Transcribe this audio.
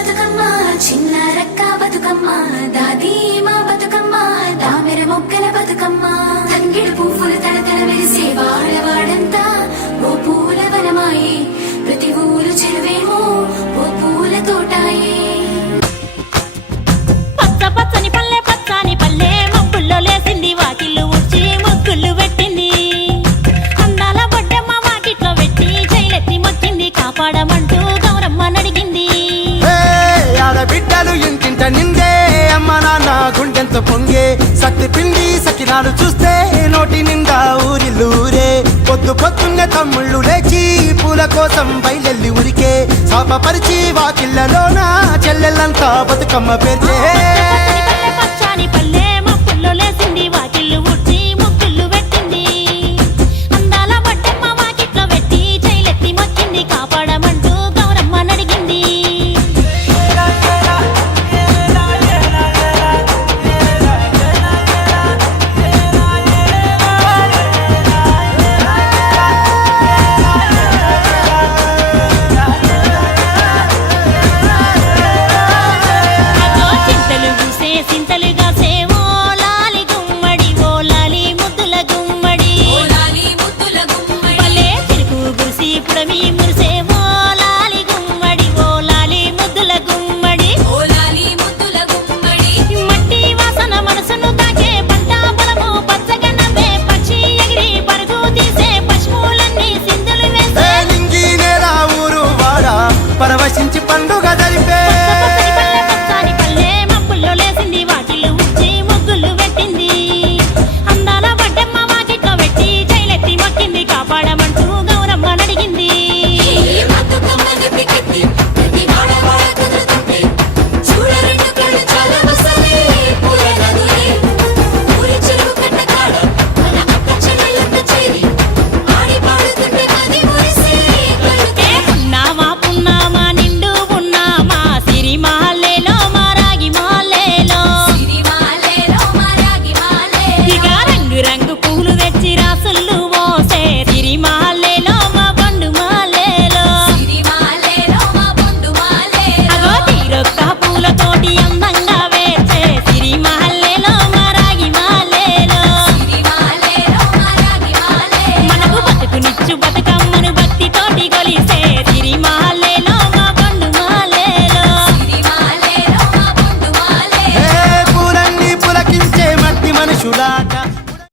బతుకమ్మ చిన్న రక్క బతుకమ్మ దాది మా బతుకమ్మ దామెర మొగ్గల బతుకమ్మ తంగిడు పువ్వులు తడతడ మెరిసే వాడవాడంతా ఓ పూల వనమాయే ప్రతి ఊరు చెరువేమో ఓ పూల తోటాయే పచ్చ పచ్చని పల్లె పచ్చని పల్లె మబ్బుల్లో లేసింది వాకిళ్ళు ఊడ్చి ముగ్గులు పెట్టింది అందాల బొడ్డమ్మ వాకిట్లో పెట్టి జైలెత్తి మొక్కింది కాపాడమంటూ గౌరమ్మ నడిగింది బిడ్డలు ఇంటింట నిందే అమ్మ నాన్న గుండెంత పొంగే సత్తి పిండి సకినాలు చూస్తే నోటి నిండా ఊరిల్లూరే పొద్దు పొద్దున్న తమ్ముళ్ళు లేచి పూల కోసం బయలెల్లి ఉరికే శాపపరిచి వాకిళ్ళలోన చెల్లెళ్ళంతా బతుకమ్మ పేర్చే పచ్చని పల్లె మబ్బుల్లో లేసింది వాకిళ్ళు ఊడ్చి ముగ్గులు పెట్టింది అందాల బొడ్డమ్మ వాకిట్లో పెట్టి జైలెత్తి మొక్కింది కాపాడమంటూ గౌరమ్మ నడిగింది పరవశించి పండు